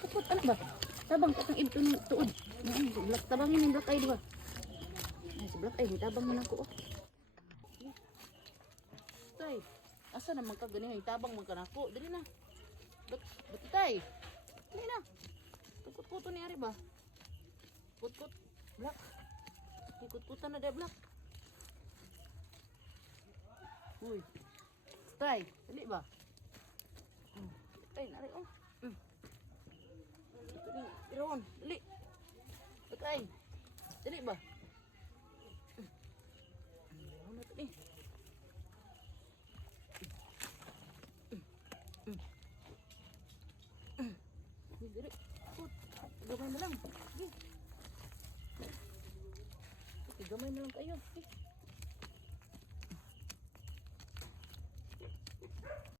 Pukot, ano ba? Tabang katong ito ng tuod. Black, tabangin yung Black Eye, di ba? Ay, si Black Eye, tabang mo na ko. oh. Tay, asa naman ka ganyan? Tabang mo na ko. Dali na. Ba't, ba't tay? Dali na. Tukot-kuto ni Ari ba? Kut-kut. Black. Ikut-kutan na de Black. Uy. Tay, dali ba? Iron, dali. Tay. Dali ba? Hmm. Ano na ito ni? Kut. Gamay mo lang. Gamay mo lang kayo. Sige.